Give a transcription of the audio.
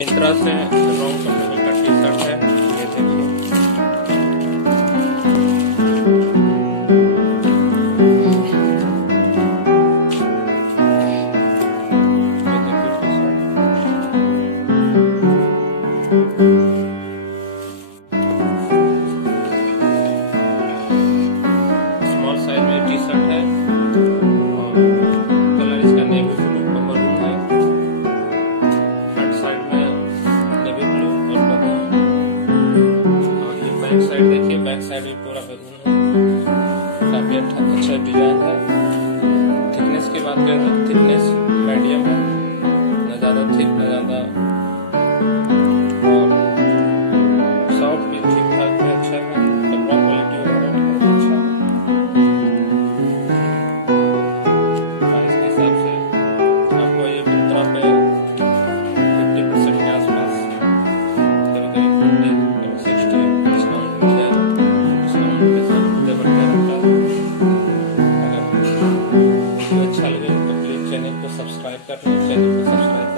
myntra से wrong company का T shirt है, ये देखिए। स्मॉल साइज में टी शर्ट है और कलर इसका नेवी ब्लू और मरून है। फ्रंट साइड में नेवी ब्लू और मरून, और ये बैक साइड देखिए, बैक साइड भी पूरा मरून है। काफी अच्छा डिजाइन है। थिकनेस की बात करें तो थिकनेस मीडियम है, न ज्यादा थिक न ज्यादा, और सॉफ्ट भी ठीक ठाक है, अच्छा है। कपड़ा क्वालिटी वगैरह बहुत अच्छा है। प्राइस के हिसाब से आपको ये myntra पे 50% के आसपास, कभी कभी 50 60 डिस्काउंट मिल जाएगा। डिस्काउंट के साथ देवल दे रखा है। अगर वीडियो अच्छा लगे तो प्लीज चैनल को सब्सक्राइब कर लें, चैनल को सब्सक्राइब